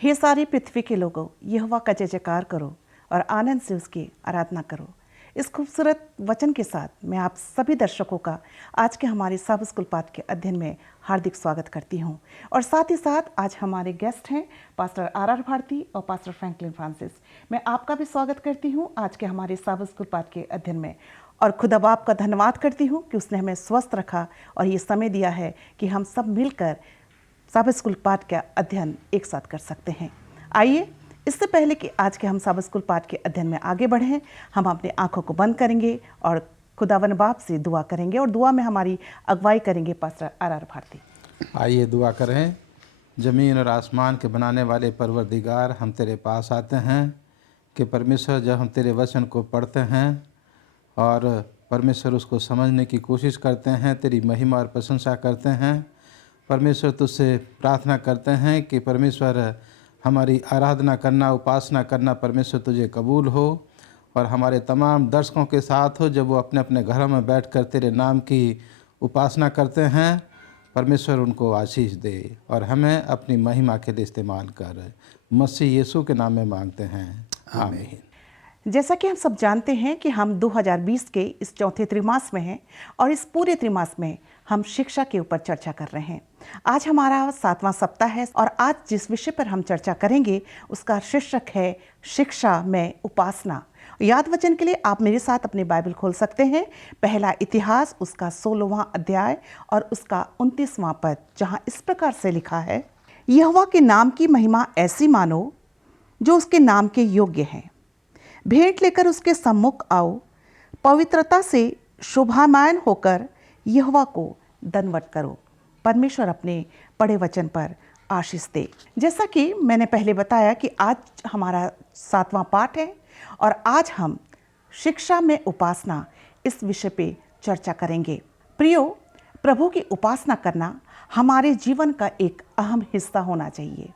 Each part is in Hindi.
हे सारी पृथ्वी के लोगों, यहोवा का जय जयकार करो और आनंद से उसकी आराधना करो। इस खूबसूरत वचन के साथ मैं आप सभी दर्शकों का आज के हमारे सब स्कूल पाठ के अध्ययन में हार्दिक स्वागत करती हूं। और साथ ही साथ आज हमारे गेस्ट हैं पास्टर आर भारती और पास्टर फ्रैंकलिन फ्रांसिस। मैं आपका भी स्वागत करती हूं आज के हमारे सब स्कूल पाठ के अध्ययन में, और खुदा बाप का धन्यवाद करती हूं कि उसने हमें स्वस्थ रखा और ये समय दिया है कि हम सब मिलकर सब स्कूल पाठ का अध्ययन एक साथ कर सकते हैं। आइए, इससे पहले कि आज के हम सब स्कूल पाठ के अध्ययन में आगे बढ़ें, हम अपनी आंखों को बंद करेंगे और खुदावन बाप से दुआ करेंगे और दुआ में हमारी अगुवाई करेंगे पास्टर आर भारती। आइए दुआ करें। ज़मीन और आसमान के बनाने वाले परवरदिगार, हम तेरे पास आते हैं कि परमेश्वर जब हम तेरे वचन को पढ़ते हैं और परमेश्वर उसको समझने की कोशिश करते हैं, तेरी महिमा और प्रशंसा करते हैं, परमेश्वर तुझसे प्रार्थना करते हैं कि परमेश्वर हमारी आराधना करना, उपासना करना परमेश्वर तुझे कबूल हो और हमारे तमाम दर्शकों के साथ हो जब वो अपने अपने घरों में बैठकर तेरे नाम की उपासना करते हैं। परमेश्वर उनको आशीष दे और हमें अपनी महिमा के लिए इस्तेमाल कर। मसीह यीशु के नाम में मांगते हैं, आमीन। जैसा कि हम सब जानते हैं कि हम 2020 के इस चौथे त्रिमास में हैं और इस पूरे त्रिमास में हम शिक्षा के ऊपर चर्चा कर रहे हैं। आज हमारा 7वां सप्ताह है और आज जिस विषय पर हम चर्चा करेंगे उसका शीर्षक है शिक्षा में उपासना। याद वचन के लिए आप मेरे साथ अपनी बाइबल खोल सकते हैं। पहला इतिहास उसका 16वां अध्याय और उसका 29वां पद, जहां इस प्रकार से लिखा है, यहोवा के नाम की महिमा ऐसी मानो जो उसके नाम के योग्य हैं। भेंट लेकर उसके सम्मुख आओ, पवित्रता से शोभायमान होकर यहोवा को दंडवत करो। परमेश्वर अपने पढ़े वचन पर आशीष दे। जैसा कि मैंने पहले बताया कि आज हमारा 7वां पाठ है और आज हम शिक्षा में उपासना इस विषय पे चर्चा करेंगे। प्रियो, प्रभु की उपासना करना हमारे जीवन का एक अहम हिस्सा होना चाहिए।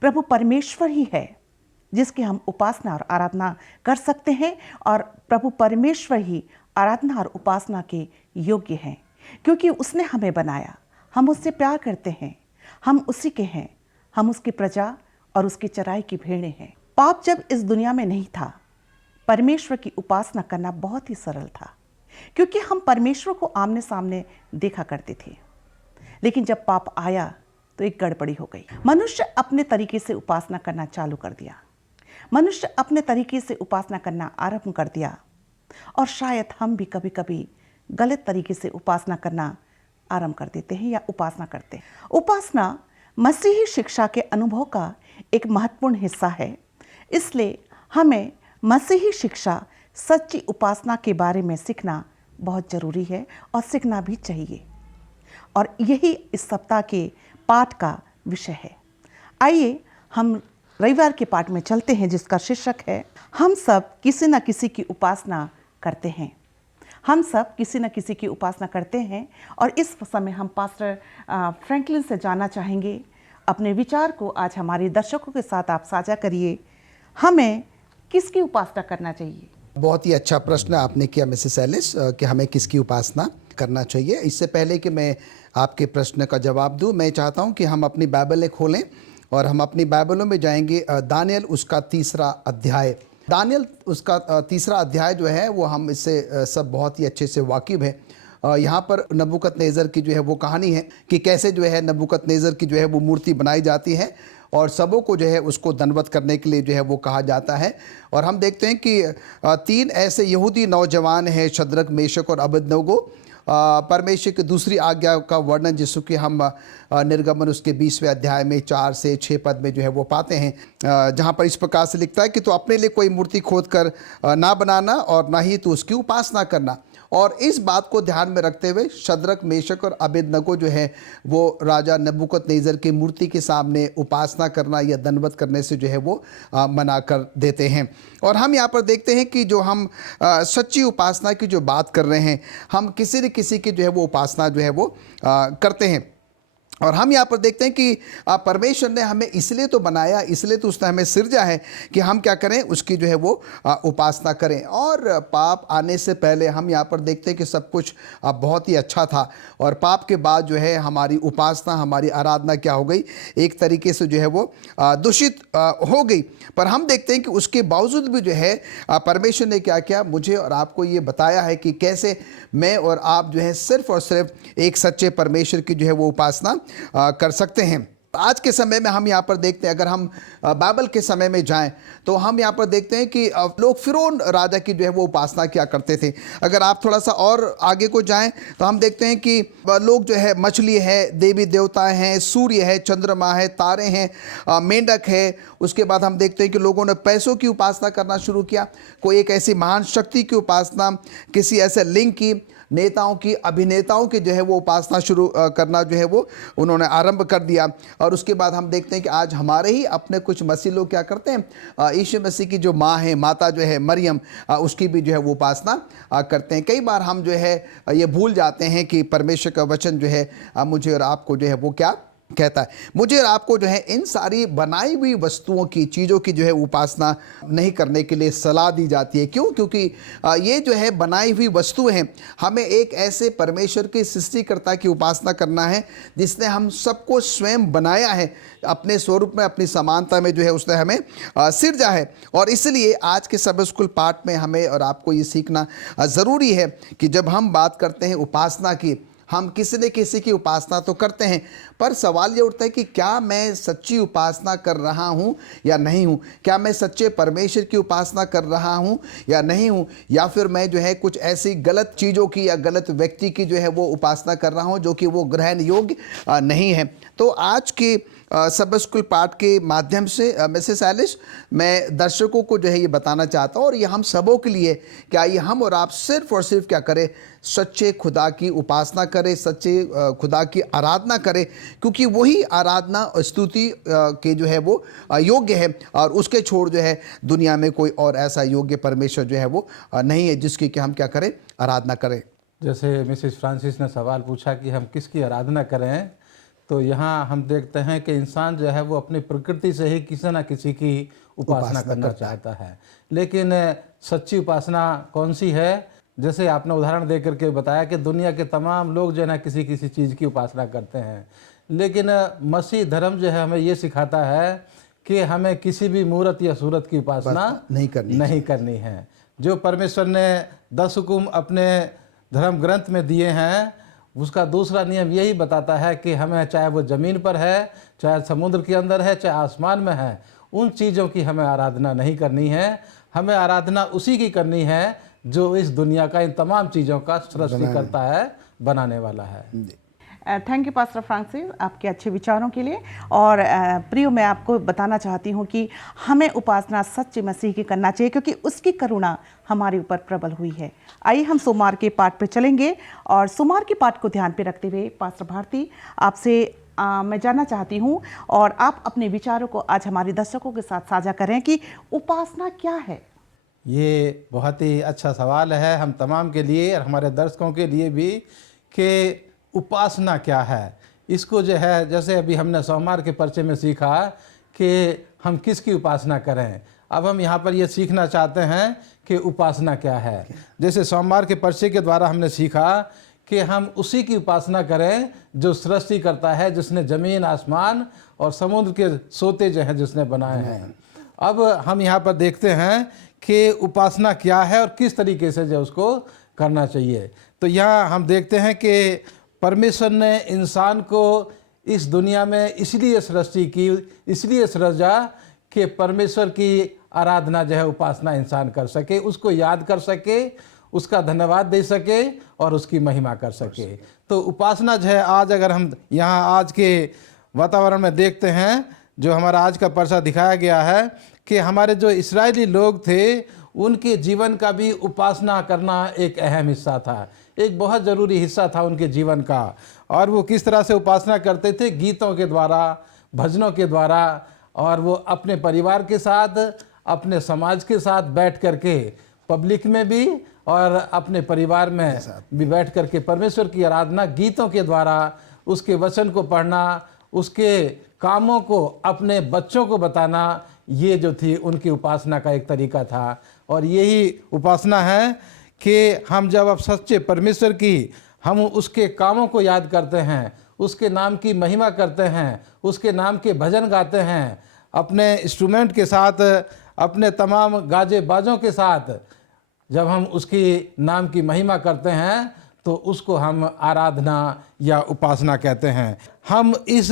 प्रभु परमेश्वर ही है जिसकी हम उपासना और आराधना कर सकते हैं और प्रभु परमेश्वर ही आराधना और उपासना के योग्य हैं, क्योंकि उसने हमें बनाया, हम उससे प्यार करते हैं, हम उसी के हैं, हम उसकी प्रजा और उसकी चराई की भेड़ें हैं। पाप जब इस दुनिया में नहीं था, परमेश्वर की उपासना करना बहुत ही सरल था, क्योंकि हम परमेश्वर को आमने सामने देखा करते थे। लेकिन जब पाप आया तो एक गड़बड़ी हो गई। मनुष्य अपने तरीके से उपासना करना चालू कर दिया, मनुष्य अपने तरीके से उपासना करना आरंभ कर दिया और शायद हम भी कभी कभी गलत तरीके से उपासना करना आरंभ कर देते हैं या उपासना करते हैं। उपासना मसीही शिक्षा के अनुभव का एक महत्वपूर्ण हिस्सा है, इसलिए हमें मसीही शिक्षा, सच्ची उपासना के बारे में सीखना बहुत ज़रूरी है और सीखना भी चाहिए। और यही इस सप्ताह के पाठ का विषय है। आइए हम रविवार के पाठ में चलते हैं, जिसका शीर्षक है हम सब किसी न किसी की उपासना करते हैं। हम सब किसी न किसी की उपासना करते हैं और इस समय हम पास्टर फ्रैंकलिन से जानना चाहेंगे। अपने विचार को आज हमारे दर्शकों के साथ आप साझा करिए। हमें किसकी उपासना करना चाहिए? बहुत ही अच्छा प्रश्न आपने किया मिसेस एलिस कि हमें किसकी उपासना करना चाहिए। इससे पहले कि मैं आपके प्रश्न का जवाब दूं, मैं चाहता हूं कि हम अपनी बाइबलें खोलें और हम अपनी बाइबलों में जाएंगे दानियल उसका 3रा अध्याय। दानियल उसका 3रा अध्याय जो है वो हम इससे सब बहुत ही अच्छे से वाकिफ़ है। यहाँ पर नबूकदनेस्सर की जो है वो कहानी है कि कैसे जो है नबूकदनेस्सर की जो है वो मूर्ति बनाई जाती है और सबों को जो है उसको दंडवत करने के लिए जो है वो कहा जाता है। और हम देखते हैं कि 3 ऐसे यहूदी नौजवान हैं, शद्रक, मेशक और अबेदनगो। परमेश्वर की दूसरी आज्ञा का वर्णन जिसको कि हम निर्गमन उसके 20वें अध्याय में 4 से 6 पद में जो है वो पाते हैं, जहाँ पर इस प्रकार से लिखता है कि तो अपने लिए कोई मूर्ति खोद कर ना बनाना और ना ही तो उसकी उपासना करना। और इस बात को ध्यान में रखते हुए शद्रक, मेशक और अबेदनगो जो है वो राजा नबूकदनेस्सर की मूर्ति के सामने उपासना करना या दंडवत करने से जो है वो मना कर देते हैं। और हम यहाँ पर देखते हैं कि जो हम सच्ची उपासना की जो बात कर रहे हैं, हम किसी न किसी की जो है वो उपासना जो है वो करते हैं। और हम यहाँ पर देखते हैं कि परमेश्वर ने हमें इसलिए तो बनाया, इसलिए तो उसने हमें सिरजा है कि हम क्या करें, उसकी जो है वो उपासना करें। और पाप आने से पहले हम यहाँ पर देखते हैं कि सब कुछ बहुत ही अच्छा था, और पाप के बाद जो है हमारी उपासना, हमारी आराधना क्या हो गई, एक तरीके से जो है वो दूषित हो गई। पर हम देखते हैं कि उसके बावजूद भी जो है परमेश्वर ने क्या किया, मुझे और आपको ये बताया है कि कैसे मैं और आप जो है सिर्फ और सिर्फ एक सच्चे परमेश्वर की जो है वो उपासना कर सकते हैं। आज के समय में हम यहाँ पर देखते हैं, अगर हम बाइबल के समय में जाएं तो हम यहाँ पर देखते हैं कि लोग फिरौन राजा की जो है वो उपासना किया करते थे। अगर आप थोड़ा सा और आगे को जाएं तो हम देखते हैं कि लोग जो है मछली है, देवी देवता हैं, सूर्य है, चंद्रमा है, तारे हैं, मेंढक है। उसके बाद हम देखते हैं कि लोगों ने पैसों की उपासना करना शुरू किया, कोई एक ऐसी महान शक्ति की उपासना, किसी ऐसे लिंग की, नेताओं की, अभिनेताओं की जो है वो उपासना शुरू करना जो है वो उन्होंने आरंभ कर दिया। और उसके बाद हम देखते हैं कि आज हमारे ही अपने कुछ मसीह लोग क्या करते हैं, यीशु मसीह की जो माँ है, माता जो है मरियम, उसकी भी जो है वो उपासना करते हैं। कई बार हम जो है ये भूल जाते हैं कि परमेश्वर का वचन जो है मुझे और आपको जो है वो क्या कहता है। मुझे और आपको जो है इन सारी बनाई हुई वस्तुओं की, चीज़ों की जो है उपासना नहीं करने के लिए सलाह दी जाती है। क्यों? क्योंकि ये जो है बनाई हुई वस्तुएं हैं, हमें एक ऐसे परमेश्वर के सृष्टिकर्ता की उपासना करना है जिसने हम सबको स्वयं बनाया है, अपने स्वरूप में, अपनी समानता में जो है उसने हमें सिरजा है। और इसलिए आज के सबे स्कूल पाठ में हमें और आपको ये सीखना ज़रूरी है कि जब हम बात करते हैं उपासना की, हम किसी न किसी की उपासना तो करते हैं, पर सवाल ये उठता है कि क्या मैं सच्ची उपासना कर रहा हूँ या नहीं हूँ? क्या मैं सच्चे परमेश्वर की उपासना कर रहा हूँ या नहीं हूँ? या फिर मैं जो है कुछ ऐसी गलत चीज़ों की या गलत व्यक्ति की जो है वो उपासना कर रहा हूँ जो कि वो ग्रहण योग्य नहीं है। तो आज के सब स्कूल पाठ के माध्यम से मिसेस एलिस, मैं दर्शकों को जो है ये बताना चाहता हूँ, और ये हम सबों के लिए, क्या ये हम और आप सिर्फ और सिर्फ क्या करें, सच्चे खुदा की उपासना करें, सच्चे खुदा की आराधना करें, क्योंकि वही आराधना स्तुति के जो है वो योग्य है, और उसके छोड़ जो है दुनिया में कोई और ऐसा योग्य परमेश्वर जो है वो नहीं है जिसकी कि हम क्या करें, आराधना करें। जैसे मिसेस फ्रांसिस ने सवाल पूछा कि हम किसकी आराधना करें, तो यहाँ हम देखते हैं कि इंसान जो है वो अपनी प्रकृति से ही किसी न किसी की उपासना करना चाहता है। लेकिन सच्ची उपासना कौन सी है? जैसे आपने उदाहरण दे करके बताया कि दुनिया के तमाम लोग जो है ना किसी किसी चीज़ की उपासना करते हैं, लेकिन मसीह धर्म जो है हमें ये सिखाता है कि हमें किसी भी मूर्त या सूरत की उपासना नहीं करनी है। जो परमेश्वर ने 10 हुक्म अपने धर्म ग्रंथ में दिए हैं, उसका दूसरा नियम यही बताता है कि हमें, चाहे वो ज़मीन पर है, चाहे समुद्र के अंदर है, चाहे आसमान में है, उन चीज़ों की हमें आराधना नहीं करनी है। हमें आराधना उसी की करनी है जो इस दुनिया का, इन तमाम चीज़ों का सृष्टि करता है, बनाने वाला है। थैंक यू पास्टर फ्रांसिस, आपके अच्छे विचारों के लिए। और प्रियो, मैं आपको बताना चाहती हूँ कि हमें उपासना सच्चे मसीह की करना चाहिए, क्योंकि उसकी करुणा हमारे ऊपर प्रबल हुई है। आइए हम सोमवार के पाठ पे चलेंगे, और सोमवार के पाठ को ध्यान पे रखते हुए पास्टर भारती, आपसे मैं जानना चाहती हूँ, और आप अपने विचारों को आज हमारे दर्शकों के साथ साझा करें कि उपासना क्या है। ये बहुत ही अच्छा सवाल है हम तमाम के लिए और हमारे दर्शकों के लिए भी, कि उपासना क्या है। इसको जो है, जैसे अभी हमने सोमवार के पर्चे में सीखा कि हम किसकी उपासना करें, अब हम यहाँ पर ये सीखना चाहते हैं कि उपासना क्या है। जैसे सोमवार के पर्चे के द्वारा हमने सीखा कि हम उसी की उपासना करें जो सृष्टि करता है, जिसने ज़मीन, आसमान और समुद्र के सोते जो हैं जिसने बनाए हैं। अब हम यहाँ पर देखते हैं कि उपासना क्या है और किस तरीके से जो उसको करना चाहिए। तो यहाँ हम देखते हैं कि परमेश्वर ने इंसान को इस दुनिया में इसलिए सृष्टि की, इसलिए सृजा कि परमेश्वर की आराधना जो है, उपासना इंसान कर सके, उसको याद कर सके, उसका धन्यवाद दे सके और उसकी महिमा कर सके। तो उपासना जो है, आज अगर हम यहाँ आज के वातावरण में देखते हैं, जो हमारा आज का पर्चा दिखाया गया है कि हमारे जो इस्राएली लोग थे, उनके जीवन का भी उपासना करना एक अहम हिस्सा था, एक बहुत ज़रूरी हिस्सा था उनके जीवन का। और वो किस तरह से उपासना करते थे? गीतों के द्वारा, भजनों के द्वारा, और वो अपने परिवार के साथ, अपने समाज के साथ बैठ करके, पब्लिक में भी और अपने परिवार में भी बैठ करके परमेश्वर की आराधना गीतों के द्वारा उसके वचन को पढ़ना, उसके कामों को अपने बच्चों को बताना, ये जो थी उनकी उपासना का एक तरीका था। और यही उपासना है कि हम जब अब सच्चे परमेश्वर की हम उसके कामों को याद करते हैं, उसके नाम की महिमा करते हैं, उसके नाम के भजन गाते हैं, अपने इंस्ट्रूमेंट के साथ, अपने तमाम गाजे बाजों के साथ जब हम उसकी नाम की महिमा करते हैं तो उसको हम आराधना या उपासना कहते हैं। हम इस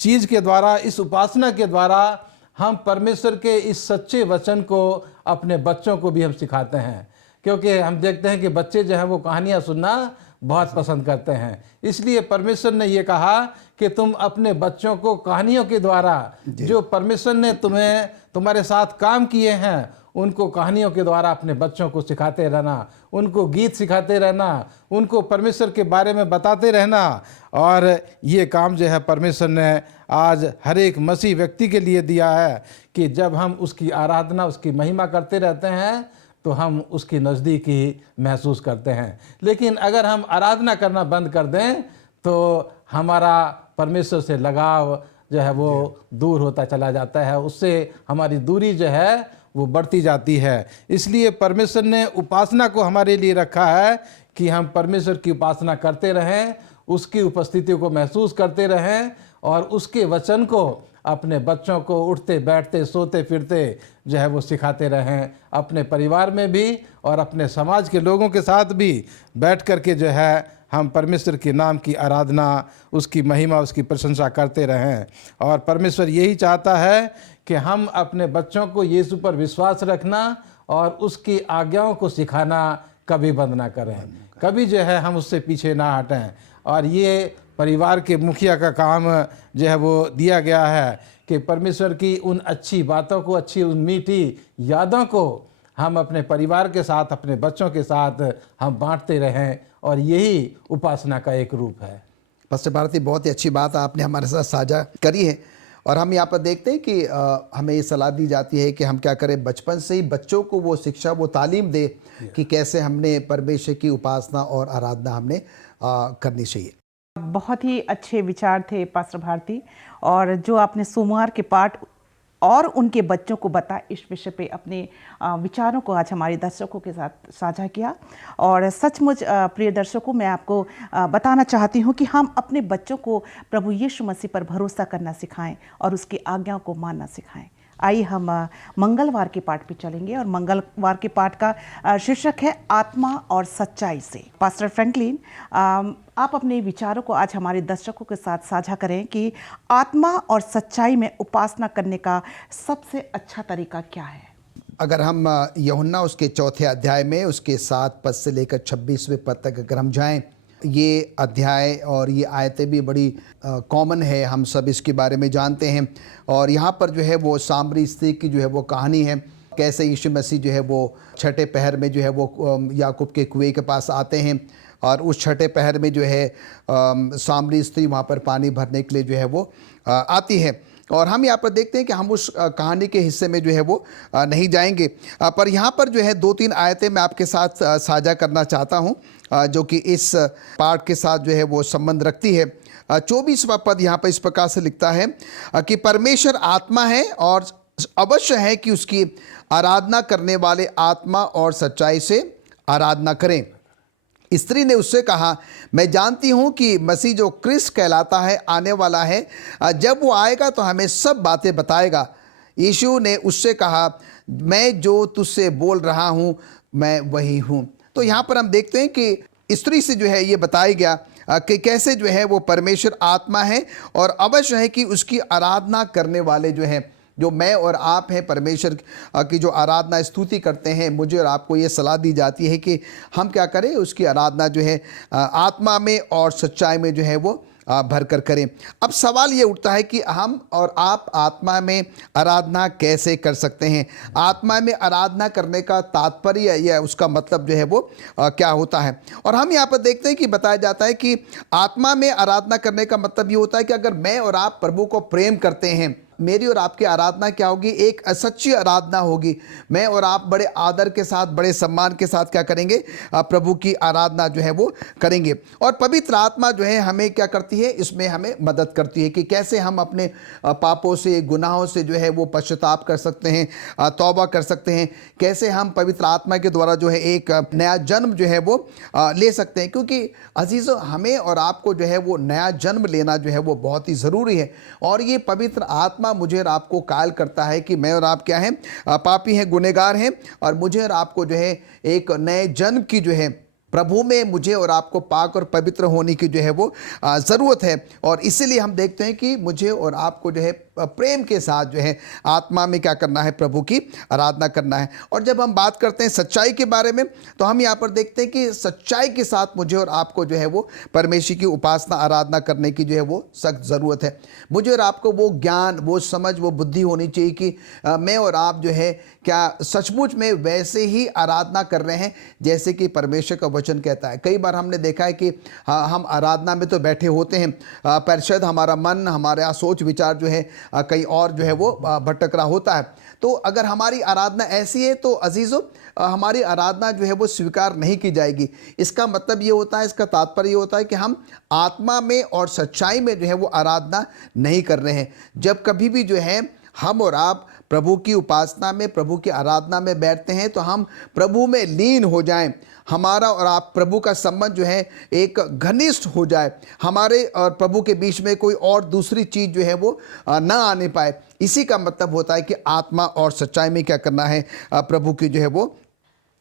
चीज़ के द्वारा, इस उपासना के द्वारा हम परमेश्वर के इस सच्चे वचन को अपने बच्चों को भी हम सिखाते हैं, क्योंकि हम देखते हैं कि बच्चे जो हैं वो कहानियाँ सुनना बहुत पसंद करते हैं। इसलिए परमेश्वर ने ये कहा कि तुम अपने बच्चों को कहानियों के द्वारा, जो परमेश्वर ने तुम्हारे साथ काम किए हैं, उनको कहानियों के द्वारा अपने बच्चों को सिखाते रहना, उनको गीत सिखाते रहना, उनको परमेश्वर के बारे में बताते रहना। और ये काम जो है परमेश्वर ने आज हर एक मसीह व्यक्ति के लिए दिया है कि जब हम उसकी आराधना, उसकी महिमा करते रहते हैं तो हम उसकी नज़दीकी महसूस करते हैं। लेकिन अगर हम आराधना करना बंद कर दें तो हमारा परमेश्वर से लगाव जो है वो दूर होता चला जाता है, उससे हमारी दूरी जो है वो बढ़ती जाती है। इसलिए परमेश्वर ने उपासना को हमारे लिए रखा है कि हम परमेश्वर की उपासना करते रहें, उसकी उपस्थिति को महसूस करते रहें और उसके वचन को अपने बच्चों को उठते बैठते सोते फिरते जो है वो सिखाते रहें, अपने परिवार में भी और अपने समाज के लोगों के साथ भी बैठ कर के जो है हम परमेश्वर के नाम की आराधना, उसकी महिमा, उसकी प्रशंसा करते रहें। और परमेश्वर यही चाहता है कि हम अपने बच्चों को यीशु पर विश्वास रखना और उसकी आज्ञाओं को सिखाना कभी बंद ना करें, कभी जो है हम उससे पीछे ना हटें। और ये परिवार के मुखिया का काम जो है वो दिया गया है कि परमेश्वर की उन अच्छी बातों को, अच्छी उन मीठी यादों को हम अपने परिवार के साथ, अपने बच्चों के साथ हम बांटते रहें। और यही उपासना का एक रूप है। पास्टर भारती, बहुत ही अच्छी बात आपने हमारे साथ साझा करी है। और हम यहाँ पर देखते हैं कि हमें ये सलाह दी जाती है कि हम क्या करें, बचपन से ही बच्चों को वो शिक्षा, वो तालीम दे कि कैसे हमने परमेश्वर की उपासना और आराधना हमने करनी चाहिए। बहुत ही अच्छे विचार थे पास्टर भारती, और जो आपने सोमवार के पाठ और उनके बच्चों को बता, इस विषय पे अपने विचारों को आज हमारे दर्शकों के साथ साझा किया। और सचमुच प्रिय दर्शकों, मैं आपको बताना चाहती हूँ कि हम अपने बच्चों को प्रभु यीशु मसीह पर भरोसा करना सिखाएं और उसकी आज्ञाओं को मानना सिखाएं। आइए हम मंगलवार के पाठ पे चलेंगे, और मंगलवार के पाठ का शीर्षक है आत्मा और सच्चाई से। पास्टर फ्रैंकलिन, आप अपने विचारों को आज हमारे दर्शकों के साथ साझा करें कि आत्मा और सच्चाई में उपासना करने का सबसे अच्छा तरीका क्या है। अगर हम यूहन्ना उसके 4 अध्याय में उसके 7 पद से लेकर 26वें पद तक अगर हम जाएं, ये अध्याय और ये आयतें भी बड़ी कॉमन है, हम सब इसके बारे में जानते हैं। और यहाँ पर जो है वो सामरी स्त्री की जो है वो कहानी है, कैसे यीशु मसीह जो है वो छठे पहर में जो है वो याकूब के कुएं के पास आते हैं, और उस छठे पहर में जो है सामरी स्त्री वहाँ पर पानी भरने के लिए जो है वो आती है। और हम यहाँ पर देखते हैं कि हम उस कहानी के हिस्से में जो है वो नहीं जाएंगे, पर यहाँ पर जो है 2-3 आयतें मैं आपके साथ साझा करना चाहता हूँ जो कि इस पाठ के साथ जो है वो संबंध रखती है। 24वां पद यहाँ पर इस प्रकार से लिखता है कि परमेश्वर आत्मा है और अवश्य है कि उसकी आराधना करने वाले आत्मा और सच्चाई से आराधना करें। स्त्री ने उससे कहा, मैं जानती हूँ कि मसीह जो क्रिस्त कहलाता है आने वाला है, जब वो आएगा तो हमें सब बातें बताएगा। यीशु ने उससे कहा, मैं जो तुझसे बोल रहा हूँ मैं वही हूँ। तो यहाँ पर हम देखते हैं कि स्त्री से जो है ये बताया गया कि कैसे जो है वो परमेश्वर आत्मा है और अवश्य है कि उसकी आराधना करने वाले जो हैं, जो मैं और आप हैं, परमेश्वर की जो आराधना स्तुति करते हैं, मुझे और आपको ये सलाह दी जाती है कि हम क्या करें, उसकी आराधना जो है आत्मा में और सच्चाई में जो है वो भर कर करें। अब सवाल ये उठता है कि हम और आप आत्मा में आराधना कैसे कर सकते हैं, आत्मा में आराधना करने का तात्पर्य या उसका मतलब जो है वो क्या होता है। और हम यहाँ पर देखते हैं कि बताया जाता है कि आत्मा में आराधना करने का मतलब ये होता है कि अगर मैं और आप प्रभु को प्रेम करते हैं, मेरी और आपकी आराधना क्या होगी? एक सच्ची आराधना होगी। मैं और आप बड़े आदर के साथ, बड़े सम्मान के साथ क्या करेंगे? प्रभु की आराधना जो है वो करेंगे। और पवित्र आत्मा जो है हमें क्या करती है? इसमें हमें मदद करती है कि कैसे हम अपने पापों से, गुनाहों से जो है वो पश्चाताप कर सकते हैं, तौबा कर सकते हैं। कैसे हम पवित्र आत्मा के द्वारा जो है एक नया जन्म जो है वो ले सकते हैं। क्योंकि अजीज़ों, हमें और आपको जो है वो नया जन्म लेना जो है वो बहुत ही ज़रूरी है। और ये पवित्र आत्मा मुझे और आपको कायल करता है कि मैं और आप क्या हैं? पापी हैं, गुनहगार हैं, और मुझे और आपको जो है एक नए जन्म की जो है प्रभु में मुझे और आपको पाक और पवित्र होने की जो है वो ज़रूरत है। और इसीलिए हम देखते हैं कि मुझे और आपको जो है प्रेम के साथ जो है आत्मा में क्या करना है? प्रभु की आराधना करना है। और जब हम बात करते हैं सच्चाई के बारे में, तो हम यहाँ पर देखते हैं कि सच्चाई के साथ मुझे और आपको जो है वो परमेश्वर की उपासना, आराधना करने की जो है वो सख्त ज़रूरत है। मुझे और आपको वो ज्ञान, वो समझ, वो बुद्धि होनी चाहिए कि मैं और आप जो है क्या सचमुच में वैसे ही आराधना कर रहे हैं जैसे कि परमेश्वर का वचन कहता है। कई बार हमने देखा है कि हम आराधना में तो बैठे होते हैं, पर शायद हमारा मन, हमारा सोच विचार जो है कहीं और जो है वो भटक रहा होता है। तो अगर हमारी आराधना ऐसी है तो अजीज़ों, हमारी आराधना जो है वो स्वीकार नहीं की जाएगी। इसका मतलब ये होता है, इसका तात्पर्य ये होता है कि हम आत्मा में और सच्चाई में जो है वो आराधना नहीं कर रहे हैं। जब कभी भी जो है हम और आप प्रभु की उपासना में, प्रभु की आराधना में बैठते हैं, तो हम प्रभु में लीन हो जाएं। हमारा और आप प्रभु का संबंध जो है एक घनिष्ठ हो जाए। हमारे और प्रभु के बीच में कोई और दूसरी चीज़ जो है वो ना आने पाए। इसी का मतलब होता है कि आत्मा और सच्चाई में क्या करना है? प्रभु की जो है वो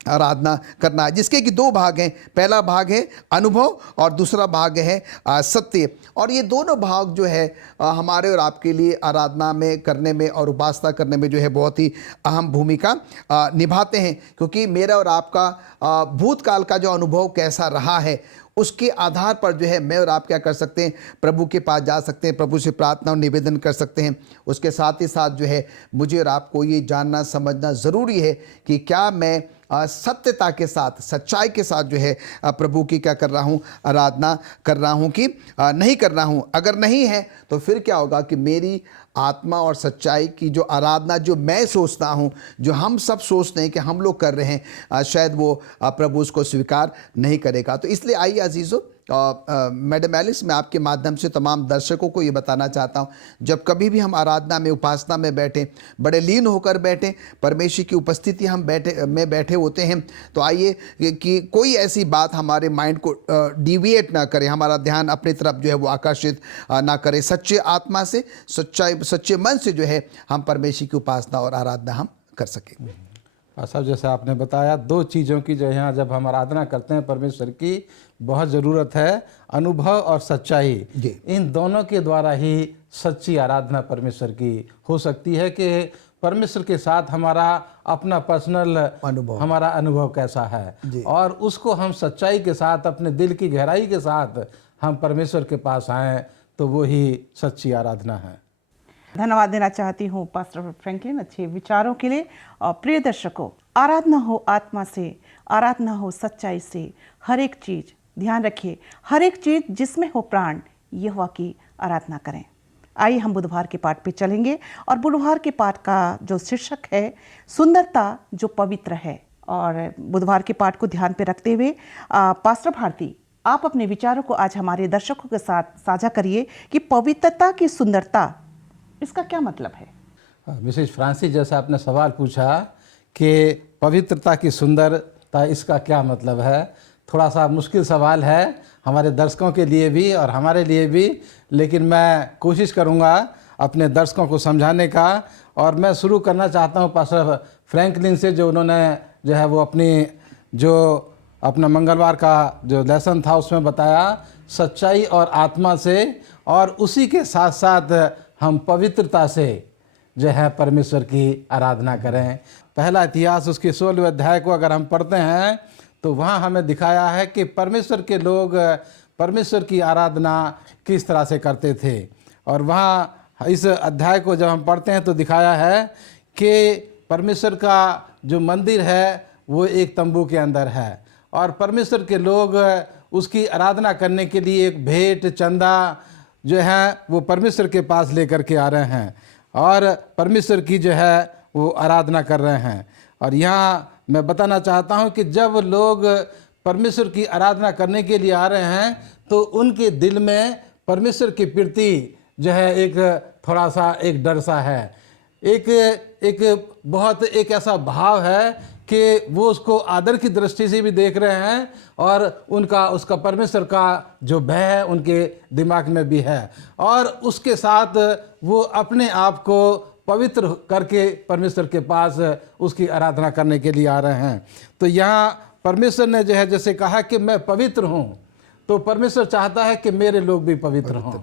आराधना करना है, जिसके कि दो भाग हैं। पहला भाग है अनुभव और दूसरा भाग है सत्य। और ये दोनों भाग जो है हमारे और आपके लिए आराधना में करने में और उपासना करने में जो है बहुत ही अहम भूमिका निभाते हैं। क्योंकि मेरा और आपका भूतकाल का जो अनुभव कैसा रहा है, उसके आधार पर जो है मैं और आप क्या कर सकते हैं? प्रभु के पास जा सकते हैं, प्रभु से प्रार्थना और निवेदन कर सकते हैं। उसके साथ ही साथ जो है मुझे और आपको ये जानना, समझना ज़रूरी है कि क्या मैं सत्यता के साथ, सच्चाई के साथ जो है प्रभु की क्या कर रहा हूँ? आराधना कर रहा हूँ कि नहीं कर रहा हूँ। अगर नहीं है तो फिर क्या होगा कि मेरी आत्मा और सच्चाई की जो आराधना, जो मैं सोचता हूँ, जो हम सब सोचते हैं कि हम लोग कर रहे हैं, शायद वो प्रभु उसको स्वीकार नहीं करेगा। तो इसलिए आइए अजीज़ों, मैडम एलिस, मैं आपके माध्यम से तमाम दर्शकों को ये बताना चाहता हूँ, जब कभी भी हम आराधना में, उपासना में बैठें, बड़े लीन होकर बैठें, परमेश्वर की उपस्थिति हम बैठे होते हैं, तो आइए कि कोई ऐसी बात हमारे माइंड को डिविएट ना करे, हमारा ध्यान अपनी तरफ जो है वो आकर्षित ना करे। सच्चे आत्मा से, सच्चे मन से जो है हम परमेश्वर की उपासना और आराधना हम कर सकें। और सब जैसे आपने बताया, दो चीज़ों की जो यहाँ जब हम आराधना करते हैं परमेश्वर की, बहुत ज़रूरत है, अनुभव और सच्चाई। इन दोनों के द्वारा ही सच्ची आराधना परमेश्वर की हो सकती है कि परमेश्वर के साथ हमारा अपना पर्सनल अनुभव, हमारा अनुभव कैसा है, और उसको हम सच्चाई के साथ, अपने दिल की गहराई के साथ हम परमेश्वर के पास आएँ, तो वो ही सच्ची आराधना है। धन्यवाद देना चाहती हूँ पास्टर फ्रैंकलिन अच्छे विचारों के लिए। और प्रिय दर्शकों, आराधना हो आत्मा से, आराधना हो सच्चाई से, हर एक चीज़ ध्यान रखिए, हर एक चीज़ जिसमें हो प्राण, यहोवा की आराधना करें। आइए हम बुधवार के पाठ पे चलेंगे, और बुधवार के पाठ का जो शीर्षक है सुंदरता जो पवित्र है। और बुधवार के पाठ को ध्यान पे रखते हुए पास्टर भारती, आप अपने विचारों को आज हमारे दर्शकों के साथ साझा करिए कि पवित्रता की सुंदरता, इसका क्या मतलब है? मिसेज फ्रांसिस, जैसा आपने सवाल पूछा कि पवित्रता की सुंदरता, इसका क्या मतलब है, थोड़ा सा मुश्किल सवाल है हमारे दर्शकों के लिए भी और हमारे लिए भी, लेकिन मैं कोशिश करूंगा अपने दर्शकों को समझाने का। और मैं शुरू करना चाहता हूं पास्टर फ्रैंकलिन से, जो उन्होंने जो है वो अपना मंगलवार का जो लेसन था उसमें बताया सच्चाई और आत्मा से, और उसी के साथ साथ हम पवित्रता से जो है परमेश्वर की आराधना करें। पहला इतिहास उसके 16वें अध्याय को अगर हम पढ़ते हैं तो वहाँ हमें दिखाया है कि परमेश्वर के लोग परमेश्वर की आराधना किस तरह से करते थे। और वहाँ इस अध्याय को जब हम पढ़ते हैं तो दिखाया है कि परमेश्वर का जो मंदिर है वो एक तंबू के अंदर है, और परमेश्वर के लोग उसकी आराधना करने के लिए एक भेंट, चंदा जो है वो परमेश्वर के पास लेकर के आ रहे हैं। और परमेश्वर की जो है वो आराधना कर रहे हैं। और यहाँ मैं बताना चाहता हूँ कि जब लोग परमेश्वर की आराधना करने के लिए आ रहे हैं तो उनके दिल में परमेश्वर के प्रति जो है एक थोड़ा सा एक डर सा है, एक बहुत एक ऐसा भाव है कि वो उसको आदर की दृष्टि से भी देख रहे हैं और उनका उसका परमेश्वर का जो भय है उनके दिमाग में भी है, और उसके साथ वो अपने आप को पवित्र करके परमेश्वर के पास उसकी आराधना करने के लिए आ रहे हैं। तो यहाँ परमेश्वर ने जो है जैसे कहा कि मैं पवित्र हूँ, तो परमेश्वर चाहता है कि मेरे लोग भी पवित्र हों,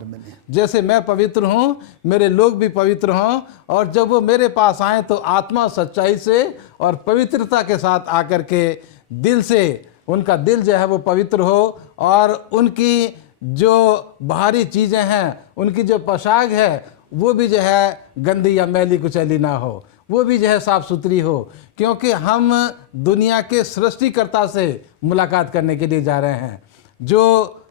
जैसे मैं पवित्र हूँ मेरे लोग भी पवित्र हों। और जब वो मेरे पास आए तो आत्मा सच्चाई से और पवित्रता के साथ आकर के दिल से उनका दिल जो है वो पवित्र हो, और उनकी जो बाहरी चीज़ें हैं, उनकी जो पोशाक है वो भी जो है गंदी या मैली कुचैली ना हो, वो भी जो है साफ़ सुथरी हो, क्योंकि हम दुनिया के सृष्टिकर्ता से मुलाकात करने के लिए जा रहे हैं, जो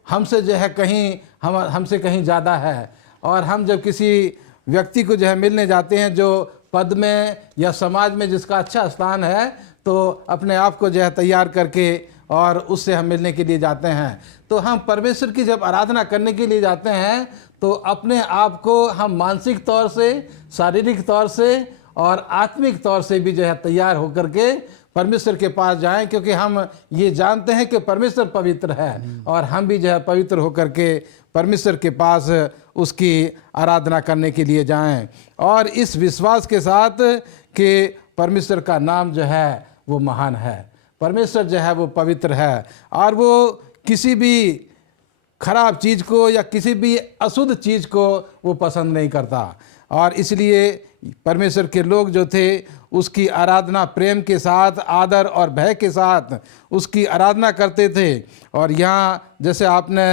हमसे जो है कहीं हमसे कहीं ज़्यादा है। और हम जब किसी व्यक्ति को जो है मिलने जाते हैं जो पद में या समाज में जिसका अच्छा स्थान है, तो अपने आप को जो है तैयार करके और उससे हम मिलने के लिए जाते हैं। तो हम परमेश्वर की जब आराधना करने के लिए जाते हैं तो अपने आप को हम मानसिक तौर से, शारीरिक तौर से और आत्मिक तौर से भी जो है तैयार होकर के परमेश्वर के पास जाएं, क्योंकि हम ये जानते हैं कि परमेश्वर पवित्र है और हम भी जो है पवित्र होकर के परमेश्वर के पास उसकी आराधना करने के लिए जाएं, और इस विश्वास के साथ कि परमेश्वर का नाम जो है वो महान है, परमेश्वर जो है वो पवित्र है, और वो किसी भी खराब चीज़ को या किसी भी अशुद्ध चीज़ को वो पसंद नहीं करता। और इसलिए परमेश्वर के लोग जो थे उसकी आराधना प्रेम के साथ, आदर और भय के साथ उसकी आराधना करते थे। और यहाँ जैसे आपने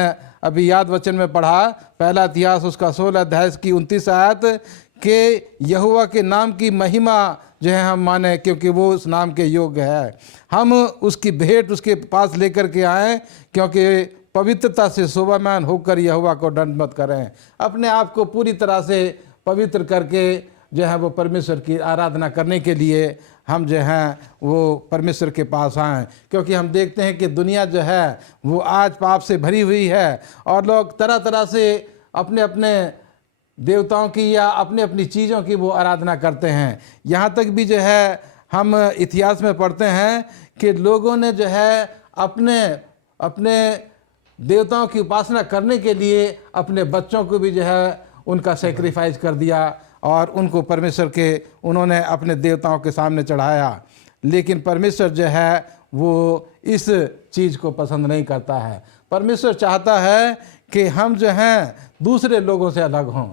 अभी याद वचन में पढ़ा, पहला इतिहास उसका 16 अध्याय की 29 आयत, कि यहोवा के नाम की महिमा जो है हम माने, क्योंकि वो उस नाम के योग्य है। हम उसकी भेंट उसके पास लेकर के आएँ, क्योंकि पवित्रता से शोभामान होकर यहोवा को दंडवत करें, अपने आप को पूरी तरह से पवित्र करके जो है वो परमेश्वर की आराधना करने के लिए हम जो हैं वो परमेश्वर के पास आएँ। क्योंकि हम देखते हैं कि दुनिया जो है वो आज पाप से भरी हुई है, और लोग तरह तरह से अपने अपने देवताओं की या अपनी अपनी चीज़ों की वो आराधना करते हैं। यहाँ तक भी जो है हम इतिहास में पढ़ते हैं कि लोगों ने जो है अपने अपने देवताओं की उपासना करने के लिए अपने बच्चों को भी जो है उनका सेक्रीफाइस कर दिया, और उनको परमेश्वर के उन्होंने अपने देवताओं के सामने चढ़ाया। लेकिन परमेश्वर जो है वो इस चीज़ को पसंद नहीं करता है। परमेश्वर चाहता है कि हम जो हैं दूसरे लोगों से अलग हों,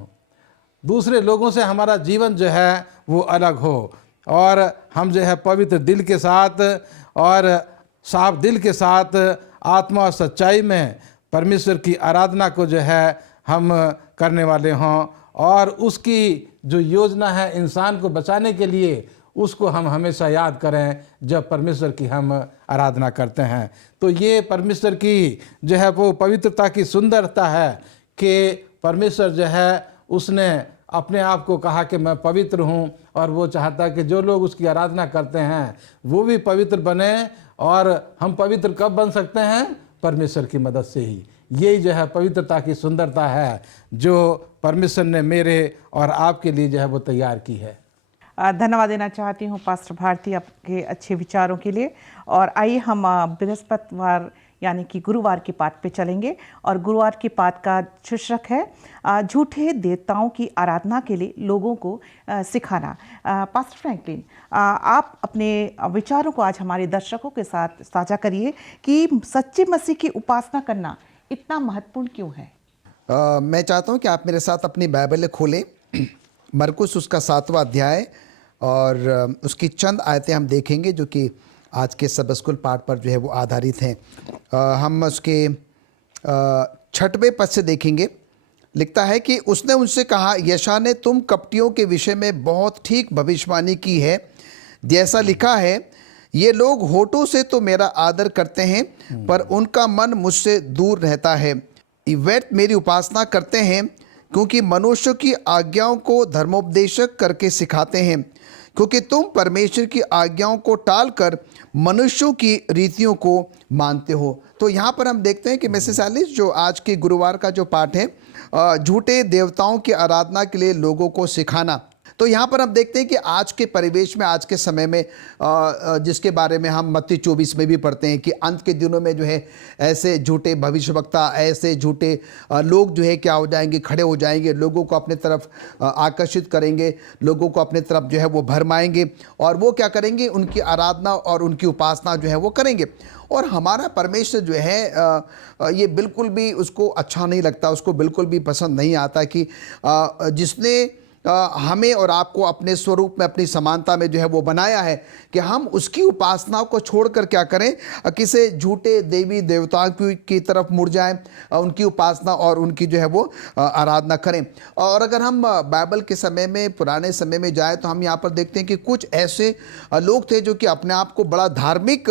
दूसरे लोगों से हमारा जीवन जो है वो अलग हो, और हम जो है पवित्र दिल के साथ और साफ दिल के साथ आत्मा और सच्चाई में परमेश्वर की आराधना को जो है हम करने वाले हों, और उसकी जो योजना है इंसान को बचाने के लिए उसको हम हमेशा याद करें जब परमेश्वर की हम आराधना करते हैं। तो ये परमेश्वर की जो है वो पवित्रता की सुंदरता है कि परमेश्वर जो है उसने अपने आप को कहा कि मैं पवित्र हूँ, और वो चाहता है कि जो लोग उसकी आराधना करते हैं वो भी पवित्र बने। और हम पवित्र कब बन सकते हैं? परमेश्वर की मदद से ही। यही जो है पवित्रता की सुंदरता है जो परमेश्वर ने मेरे और आपके लिए जो है वो तैयार की है। धन्यवाद देना चाहती हूँ पास्टर भारती आपके अच्छे विचारों के लिए। और आइए हम बृहस्पतिवार यानी कि गुरुवार के पाठ पे चलेंगे, और गुरुवार के पाठ का शीर्षक है झूठे देवताओं की आराधना के लिए लोगों को सिखाना। पास्टर फ्रैंकलिन, आप अपने विचारों को आज हमारे दर्शकों के साथ साझा करिए कि सच्चे मसीह की उपासना करना इतना महत्वपूर्ण क्यों है? मैं चाहता हूँ कि आप मेरे साथ अपनी बाइबल खोलें, मरकुस उसका 7वां अध्याय, और उसकी चंद आयतें हम देखेंगे जो कि आज के सब स्कूल पाठ पर जो है वो आधारित हैं। हम उसके 6वें पद से देखेंगे। लिखता है कि उसने उनसे कहा, यशायाह ने तुम कपटियों के विषय में बहुत ठीक भविष्यवाणी की है। जैसा लिखा है, ये लोग होठों से तो मेरा आदर करते हैं पर उनका मन मुझसे दूर रहता है। व्यर्थ मेरी उपासना करते हैं, क्योंकि मनुष्य की आज्ञाओं को धर्मोपदेशक करके सिखाते हैं, क्योंकि तुम परमेश्वर की आज्ञाओं को टालकर मनुष्यों की रीतियों को मानते हो। तो यहाँ पर हम देखते हैं कि मिसेस एलिस, जो आज के गुरुवार का जो पाठ है, झूठे देवताओं की आराधना के लिए लोगों को सिखाना। तो यहाँ पर हम देखते हैं कि आज के परिवेश में, आज के समय में, जिसके बारे में हम मत्ती 24 में भी पढ़ते हैं कि अंत के दिनों में जो है ऐसे झूठे भविष्यवक्ता, ऐसे झूठे लोग जो है क्या हो जाएंगे, खड़े हो जाएंगे, लोगों को अपने तरफ आकर्षित करेंगे, लोगों को अपने तरफ जो है वो भरमाएंगे, और वो क्या करेंगे, उनकी आराधना और उनकी उपासना जो है वो करेंगे। और हमारा परमेश्वर जो है ये बिल्कुल भी उसको अच्छा नहीं लगता, उसको बिल्कुल भी पसंद नहीं आता कि जिसने हमें और आपको अपने स्वरूप में, अपनी समानता में जो है वो बनाया है, कि हम उसकी उपासनाओं को छोड़कर क्या करें, किसी झूठे देवी देवताओं की तरफ मुड़ जाएं, उनकी उपासना और उनकी जो है वो आराधना करें। और अगर हम बाइबल के समय में, पुराने समय में जाएं, तो हम यहाँ पर देखते हैं कि कुछ ऐसे लोग थे जो कि अपने आप को बड़ा धार्मिक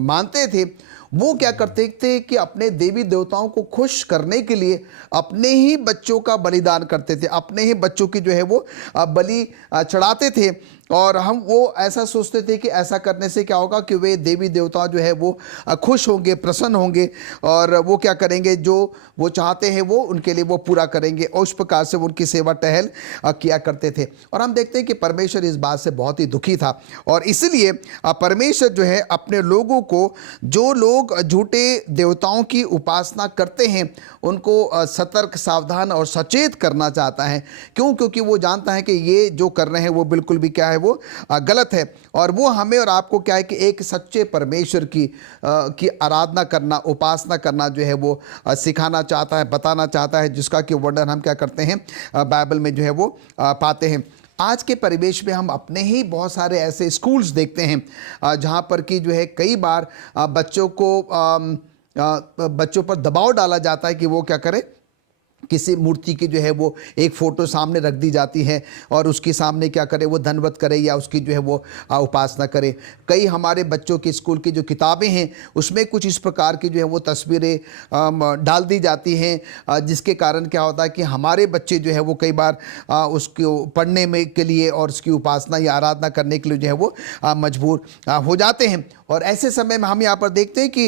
मानते थे। वो क्या करते थे कि अपने देवी देवताओं को खुश करने के लिए अपने ही बच्चों का बलिदान करते थे, अपने ही बच्चों की जो है वो बलि चढ़ाते थे। और हम वो ऐसा सोचते थे कि ऐसा करने से क्या होगा कि वे देवी देवता जो है वो खुश होंगे, प्रसन्न होंगे, और वो क्या करेंगे, जो वो चाहते हैं वो उनके लिए वो पूरा करेंगे, और उस प्रकार से वो उनकी सेवा टहल किया करते थे। और हम देखते हैं कि परमेश्वर इस बात से बहुत ही दुखी था, और इसलिए परमेश्वर जो है अपने लोगों को, जो लोग झूठे देवताओं की उपासना करते हैं, उनको सतर्क, सावधान और सचेत करना चाहता है। क्यों? क्योंकि वो जानता है कि ये जो कर रहे हैं वो बिल्कुल भी क्या है, वो गलत है। और वो हमें और आपको क्या है कि एक सच्चे परमेश्वर की आराधना करना, उपासना करना जो है वो सिखाना चाहता है, बताना चाहता है, जिसका कि वर्णन हम क्या करते हैं, बाइबल में जो है वो पाते हैं। आज के परिवेश में हम अपने ही बहुत सारे ऐसे स्कूल्स देखते हैं जहाँ पर कि जो है कई बार बच्चों पर दबाव डाला जाता है कि वो क्या करें, किसी मूर्ति की जो है वो एक फ़ोटो सामने रख दी जाती है, और उसके सामने क्या करे, वो धन्यवाद करे या उसकी जो है वो उपासना करे। कई हमारे बच्चों के स्कूल की जो किताबें हैं उसमें कुछ इस प्रकार की जो है वो तस्वीरें डाल दी जाती हैं, जिसके कारण क्या होता है कि हमारे बच्चे जो है वो कई बार उसको पढ़ने में के लिए और उसकी उपासना या आराधना करने के लिए जो है वो मजबूर हो जाते हैं। और ऐसे समय में हम यहाँ पर देखते हैं कि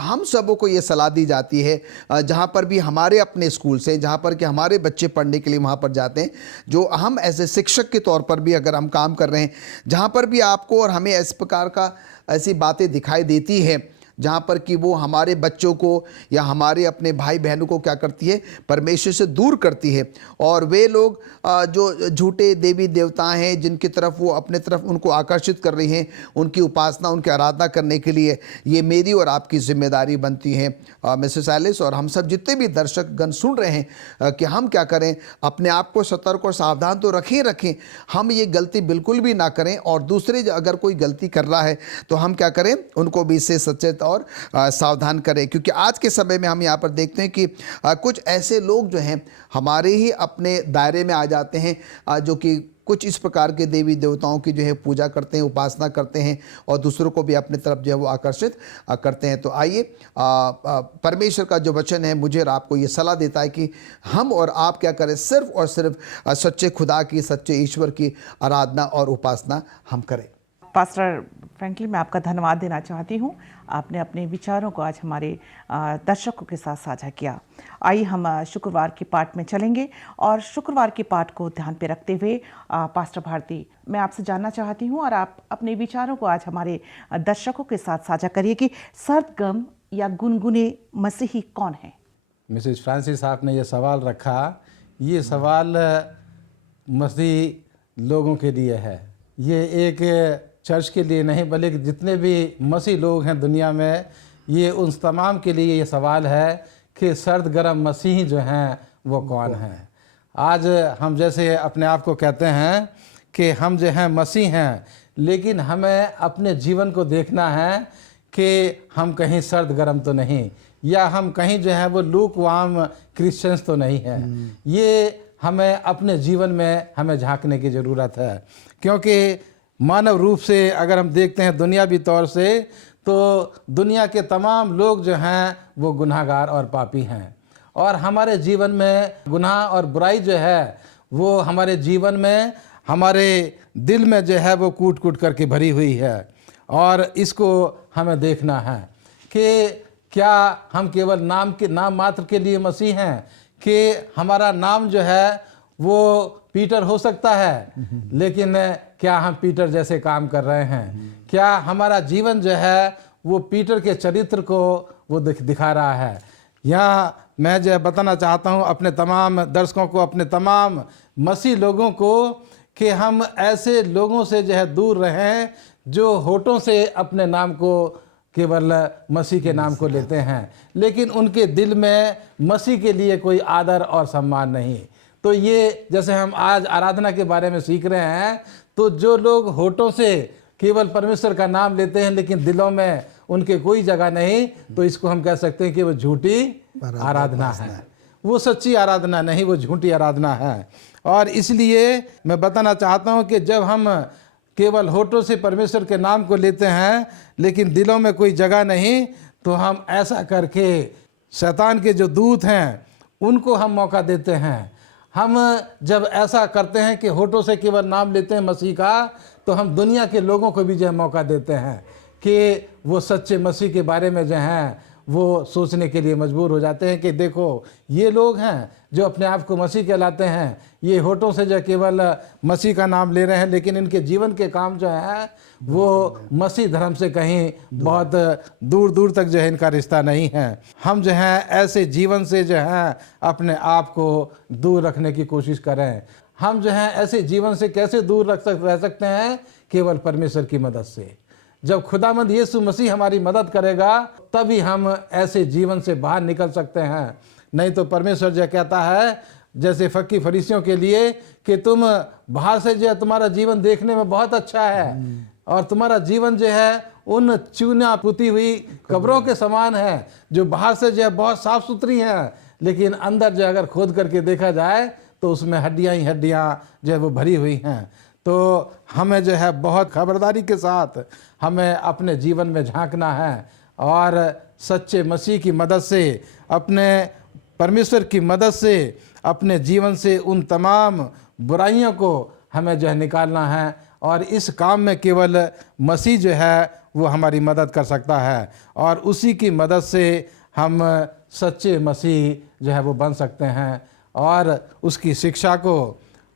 हम सबों को ये सलाह दी जाती है, जहाँ पर भी हमारे अपने स्कूल से, जहाँ पर कि हमारे बच्चे पढ़ने के लिए वहाँ पर जाते हैं, जो हम एज ए शिक्षक के तौर पर भी अगर हम काम कर रहे हैं, जहाँ पर भी आपको और हमें इस प्रकार का ऐसी बातें दिखाई देती है जहाँ पर कि वो हमारे बच्चों को या हमारे अपने भाई बहनों को क्या करती है, परमेश्वर से दूर करती है। और वे लोग जो झूठे देवी देवता हैं, जिनकी तरफ वो अपने तरफ उनको आकर्षित कर रही हैं, उनकी उपासना, उनकी आराधना करने के लिए ये मेरी और आपकी जिम्मेदारी बनती है मिसेस एलिस, और हम सब जितने भी दर्शक गण सुन रहे हैं कि हम क्या करें, अपने आप को सतर्क और सावधान तो रखें, हम ये गलती बिल्कुल भी ना करें, और दूसरे अगर कोई गलती कर रहा है तो हम क्या करें, उनको भी इससे सचेत और सावधान करें। क्योंकि आज के समय में हम यहाँ पर देखते हैं कि कुछ ऐसे लोग जो हैं हमारे ही अपने दायरे में आ जाते हैं, जो कि कुछ इस प्रकार के देवी देवताओं की जो है पूजा करते हैं, उपासना करते हैं, और दूसरों को भी अपने तरफ जो है वो आकर्षित करते हैं। तो आइए, परमेश्वर का जो वचन है मुझे और आपको ये सलाह देता है कि हम और आप क्या करें, सिर्फ और सिर्फ सच्चे खुदा की, सच्चे ईश्वर की आराधना और उपासना हम करें। पास्टर फ्रैंकली, मैं आपका धन्यवाद देना चाहती हूँ। आपने अपने विचारों को आज हमारे दर्शकों के साथ साझा किया। आइए हम शुक्रवार के पाठ में चलेंगे, और शुक्रवार के पाठ को ध्यान पे रखते हुए पास्टर भारती, मैं आपसे जानना चाहती हूँ, और आप अपने विचारों को आज हमारे दर्शकों के साथ साझा करिए कि सरगम या गुनगुने मसीही कौन है। मिसेस फ्रांसिस, आपने ये सवाल रखा, ये सवाल मसीही लोगों के लिए है। ये एक चर्च के लिए नहीं, बल्कि जितने भी मसीह लोग हैं दुनिया में, ये उन तमाम के लिए ये सवाल है कि सर्द गर्म मसीही जो हैं वो कौन हैं। आज हम जैसे अपने आप को कहते हैं कि हम जो हैं मसीह हैं, लेकिन हमें अपने जीवन को देखना है कि हम कहीं सर्द गर्म तो नहीं, या हम कहीं जो है वो लूकवार्म क्रिश्चियंस तो नहीं हैं। ये हमें अपने जीवन में हमें झांकने की ज़रूरत है, क्योंकि मानव रूप से अगर हम देखते हैं दुनियावी तौर से, तो दुनिया के तमाम लोग जो हैं वो गुनाहगार और पापी हैं। और हमारे जीवन में गुनाह और बुराई जो है वो हमारे जीवन में, हमारे दिल में जो है वो कूट कूट करके भरी हुई है। और इसको हमें देखना है कि क्या हम केवल नाम मात्र के लिए मसीह हैं, कि हमारा नाम जो है वो पीटर हो सकता है, लेकिन क्या हम पीटर जैसे काम कर रहे हैं? क्या हमारा जीवन जो है वो पीटर के चरित्र को वो दिखा रहा है? यहाँ मैं जो बताना चाहता हूँ अपने तमाम दर्शकों को, अपने तमाम मसीह लोगों को, कि हम ऐसे लोगों से जो है दूर रहें जो होठों से अपने नाम को, केवल मसीह के नाम को लेते हैं, लेकिन उनके दिल में मसीह के लिए कोई आदर और सम्मान नहीं। तो ये जैसे हम आज आराधना के बारे में सीख रहे हैं, तो जो लोग होठों से केवल परमेश्वर का नाम लेते हैं लेकिन दिलों में उनके कोई जगह नहीं, तो इसको हम कह सकते हैं कि वो झूठी आराधना है। वो सच्ची आराधना नहीं, वो झूठी आराधना है। और इसलिए मैं बताना चाहता हूँ कि जब हम केवल होठों से परमेश्वर के नाम को लेते हैं लेकिन दिलों में कोई जगह नहीं, तो हम ऐसा करके शैतान के जो दूत हैं उनको हम मौका देते हैं। हम जब ऐसा करते हैं कि होठों से केवल नाम लेते हैं मसीह का, तो हम दुनिया के लोगों को भी जो है मौका देते हैं कि वो सच्चे मसीह के बारे में जो हैं वो सोचने के लिए मजबूर हो जाते हैं कि देखो ये लोग हैं जो अपने आप को मसीह कहलाते हैं, ये होठों से जो केवल मसीह का नाम ले रहे हैं लेकिन इनके जीवन के काम जो है वो मसीह धर्म से कहीं बहुत दूर दूर तक जो है इनका रिश्ता नहीं है। हम जो है ऐसे जीवन से जो है अपने आप को दूर रखने की कोशिश करें। हम जो है ऐसे जीवन से कैसे दूर रह सकते हैं? केवल परमेश्वर की मदद से। जब खुदावंद यीशु मसीह हमारी मदद करेगा तभी हम ऐसे जीवन से बाहर निकल सकते हैं। नहीं तो परमेश्वर जो कहता है जैसे फक्की फरीसियों के लिए कि तुम बाहर से जो है तुम्हारा जीवन देखने में बहुत अच्छा है और तुम्हारा जीवन जो है उन चूना पुती हुई कब्रों के समान है जो बाहर से जो है बहुत साफ सुथरी हैं, लेकिन अंदर जो अगर खोद करके देखा जाए तो उसमें हड्डियां ही हड्डियां जो है वो भरी हुई हैं। तो हमें जो है बहुत खबरदारी के साथ हमें अपने जीवन में झांकना है और सच्चे मसीह की मदद से, अपने परमेश्वर की मदद से अपने जीवन से उन तमाम बुराइयों को हमें जो है निकालना है। और इस काम में केवल मसीह जो है वो हमारी मदद कर सकता है और उसी की मदद से हम सच्चे मसीह जो है वो बन सकते हैं और उसकी शिक्षा को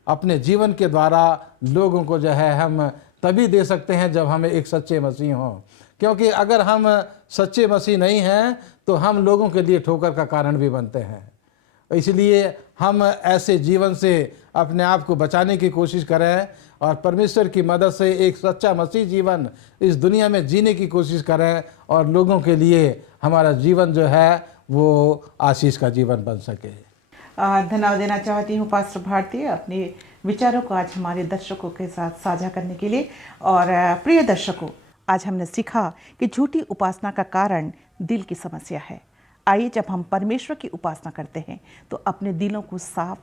अपने जीवन के द्वारा लोगों को जो है हम तभी दे सकते हैं जब हमें एक सच्चे मसीह हों। क्योंकि अगर हम सच्चे मसीह नहीं हैं तो हम लोगों के लिए ठोकर का कारण भी बनते हैं। इसलिए हम ऐसे जीवन से अपने आप को बचाने की कोशिश करें और परमेश्वर की मदद से एक सच्चा मसीह जीवन इस दुनिया में जीने की कोशिश करें और लोगों के लिए हमारा जीवन जो है वो आशीष का जीवन बन सके। धन्यवाद देना चाहती हूँ पास्टर भारती अपने विचारों को आज हमारे दर्शकों के साथ साझा करने के लिए। और प्रिय दर्शकों, आज हमने सीखा कि झूठी उपासना का कारण दिल की समस्या है। आइए जब हम परमेश्वर की उपासना करते हैं तो अपने दिलों को साफ,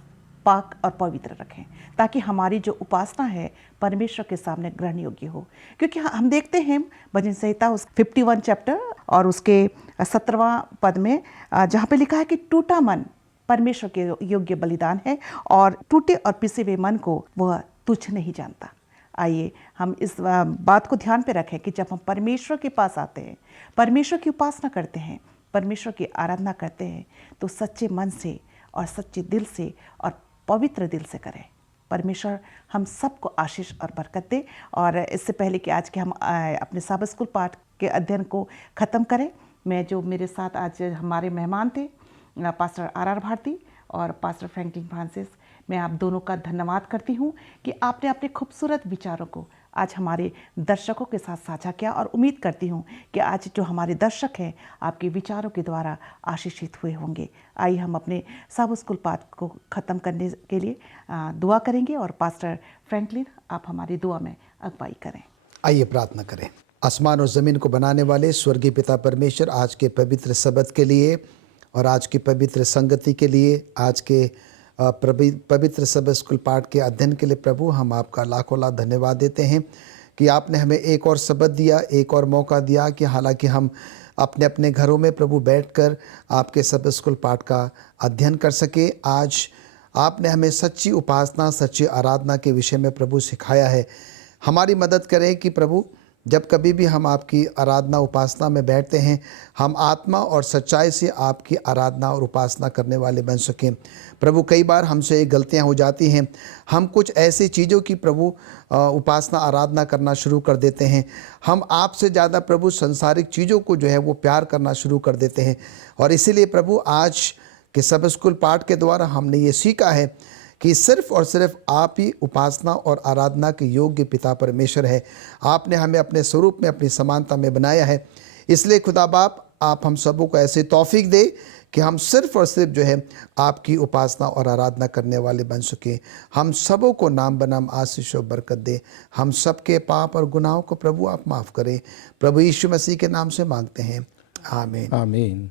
पाक और पवित्र रखें ताकि हमारी जो उपासना है परमेश्वर के सामने ग्रहण योग्य हो। क्योंकि हम देखते हैं भजन संहिता उस 51 चैप्टर और उसके 17वां पद में जहाँ पे लिखा है कि टूटा मन परमेश्वर के योग्य बलिदान है और टूटे और पिसे हुए मन को वह तुच्छ नहीं जानता। आइए हम इस बात को ध्यान पे रखें कि जब हम परमेश्वर के पास आते हैं, परमेश्वर की उपासना करते हैं, परमेश्वर की आराधना करते हैं तो सच्चे मन से और सच्चे दिल से और पवित्र दिल से करें। परमेश्वर हम सबको आशीष और बरकत दे। और इससे पहले कि आज के हम अपने साबत स्कूल पाठ के अध्ययन को ख़त्म करें, मैं जो मेरे साथ आज हमारे मेहमान थे पास्टर आर भारती और पास्टर फ्रैंकलिन फ्रांसिस, मैं आप दोनों का धन्यवाद करती हूँ कि आपने अपने खूबसूरत विचारों को आज हमारे दर्शकों के साथ साझा किया और उम्मीद करती हूँ कि आज जो हमारे दर्शक हैं आपके विचारों के द्वारा आशीषित हुए होंगे। आइए हम अपने साबत स्कूल पाठ को ख़त्म करने के लिए दुआ करेंगे और पास्टर फ्रैंकलिन आप हमारी दुआ में अगुवाई करें। आइए प्रार्थना करें। आसमान और ज़मीन को बनाने वाले स्वर्गीय पिता परमेश्वर, आज के पवित्र शब्द के लिए और आज की पवित्र संगति के लिए, आज के पवित्र सबत स्कूल पाठ के अध्ययन के लिए प्रभु हम आपका लाखों लाख धन्यवाद देते हैं कि आपने हमें एक और शब्द दिया, एक और मौका दिया कि हालांकि हम अपने अपने घरों में प्रभु बैठकर आपके सब स्कूल पाठ का अध्ययन कर सके। आज आपने हमें सच्ची उपासना, सच्ची आराधना के विषय में प्रभु सिखाया है। हमारी मदद करें कि प्रभु जब कभी भी हम आपकी आराधना उपासना में बैठते हैं, हम आत्मा और सच्चाई से आपकी आराधना और उपासना करने वाले बन सकें। प्रभु कई बार हमसे ये गलतियां हो जाती हैं, हम कुछ ऐसी चीज़ों की प्रभु उपासना आराधना करना शुरू कर देते हैं। हम आपसे ज़्यादा प्रभु संसारिक चीज़ों को जो है वो प्यार करना शुरू कर देते हैं। और इसीलिए प्रभु आज के सब स्कूल पाठ के द्वारा हमने ये सीखा है कि सिर्फ और सिर्फ आप ही उपासना और आराधना के योग्य पिता परमेश्वर है। आपने हमें अपने स्वरूप में, अपनी समानता में बनाया है। इसलिए खुदा बाप, आप हम सबों को ऐसे तौफीक दे कि हम सिर्फ और सिर्फ जो है आपकी उपासना और आराधना करने वाले बन सकें। हम सबों को नाम बनाम आशीष और बरकत दे। हम सबके पाप और गुनाहों को प्रभु आप माफ़ करें। प्रभु यीशु मसीह के नाम से मांगते हैं, आमीन। आमीन।